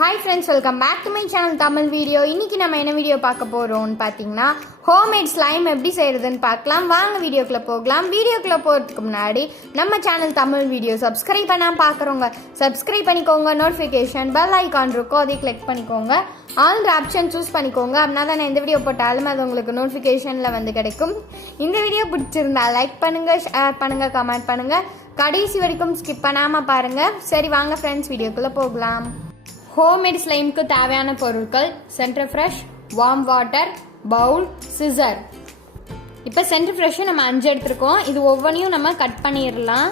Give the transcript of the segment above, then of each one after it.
Hi friends, welcome back to my channel Tamil video. இன்னைக்கு நம்ம என்ன வீடியோ பார்க்க போறோம்னு பாத்தீங்கன்னா ஹோம்மேட் ஸ்லைம் எப்படி செய்யறதுன்னு பார்க்கலாம். வாங்க வீடியோக்குள்ள போகலாம். வீடியோக்குள்ள போறதுக்கு முன்னாடி நம்ம சேனல் தமிழ் வீடியோ சப்ஸ்கிரைப் பண்ணாம பார்க்கறவங்க சப்ஸ்கிரைப் பண்ணிக்கோங்க. நோட்டிஃபிகேஷன் பெல் ஐகான் இருக்கும், அதை கிளிக் பண்ணிக்கோங்க. ஆல் ஆப்ஷன் சூஸ் பண்ணிக்கோங்க. அப்படின்னா தான் எந்த வீடியோ போட்டாலும் அது உங்களுக்கு நோட்டிஃபிகேஷன்ல வந்து கிடைக்கும். இந்த வீடியோ பிடிச்சிருந்தா லைக் பண்ணுங்க, ஷேர் பண்ணுங்க, கமெண்ட் பண்ணுங்க. கடைசி வரைக்கும் ஸ்கிப் பண்ணாம பாருங்க. சரி வாங்க ஃப்ரெண்ட்ஸ், வீடியோக்குள்ள போகலாம். ஹோம்மேட் ஸ்லைமுக்கு தேவையான பொருட்கள்: Center Fresh, warm water, bowl, scissor. இப்போ சென்டர் ஃப்ரெஷ்ஷை நம்ம 5 எடுத்துருக்கோம். இது ஒவ்வொன்றையும் நம்ம கட் பண்ணிடலாம்.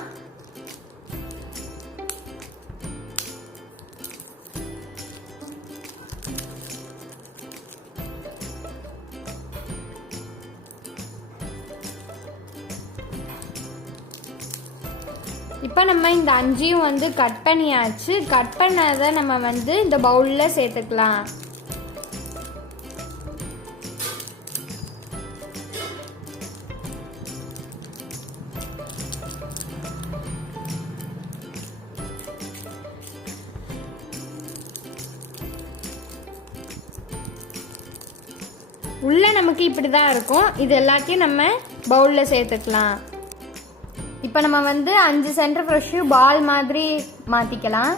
இப்போ நம்ம இந்த 5ஐயும் வந்து கட் பண்ணியாச்சு. கட் பண்ணதை நம்ம வந்து இந்த பவுலில் சேர்த்துக்கலாம். உள்ள நமக்கு இப்படி தான் இருக்கும். இது எல்லாத்தையும் நம்ம பவுலில் சேர்த்துக்கலாம். இப்போ நம்ம வந்து 5 சென்டர் ஃப்ரெஷ்ஷு பால் மாதிரி மாற்றிக்கலாம்.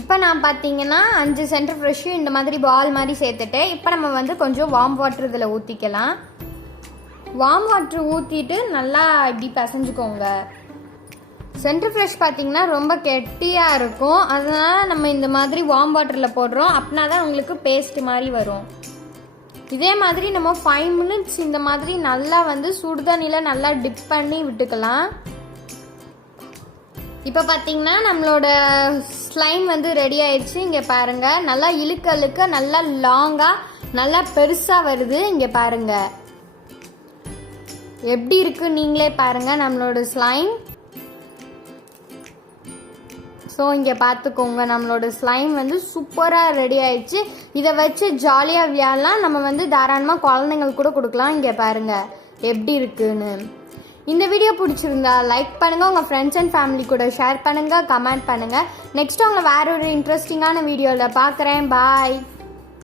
இப்போ நான் பார்த்தீங்கன்னா 5 சென்டர் ஃப்ரெஷ்ஷு இந்த மாதிரி பால் மாதிரி சேர்த்துட்டேன். இப்போ நம்ம வந்து கொஞ்சம் வார்ம் வாட்டர் இதில் ஊற்றிக்கலாம். வார்ம் வாட்டர் ஊற்றிட்டு நல்லா இப்படி பிசைஞ்சுக்கோங்க. சென்டர் ஃப்ரெஷ் பார்த்தீங்கன்னா ரொம்ப கெட்டியாக இருக்கும். அதனால் நம்ம இந்த மாதிரி வார்ம் வாட்டரில் போடுறோம். அப்படின்னா தான் உங்களுக்கு பேஸ்ட் மாதிரி வரும். இதே மாதிரி நம்ம 5 minutes இந்த மாதிரி நல்லா வந்து சுடுதண்ணியில் நல்லா டிப் பண்ணி விட்டுக்கலாம். இப்போ பார்த்தீங்கன்னா நம்மளோட ஸ்லைம் வந்து ரெடி ஆயிடுச்சு. இங்கே பாருங்க, நல்லா இழுக்க நல்லா லாங்காக நல்லா பெருசாக வருது. இங்கே பாருங்க எப்படி இருக்கு, நீங்களே பாருங்க நம்மளோட ஸ்லைம். ஸோ இங்கே பார்த்துக்கோங்க, நம்மளோட ஸ்லைம் வந்து சூப்பராக ரெடி ஆயிடுச்சு. இதை வச்சு ஜாலியாக விளையாடலாம். நம்ம வந்து தாராளமாக குழந்தைங்களுக்கு கூட கொடுக்கலாம். இங்கே பாருங்கள் எப்படி இருக்குன்னு. இந்த வீடியோ பிடிச்சிருந்தா லைக் பண்ணுங்கள், உங்கள் ஃப்ரெண்ட்ஸ் அண்ட் ஃபேமிலி கூட ஷேர் பண்ணுங்கள், கமெண்ட் பண்ணுங்கள். நெக்ஸ்ட் உங்களை வேற ஒரு இன்ட்ரெஸ்டிங்கான வீடியோவில் பார்க்குறேன். பாய்.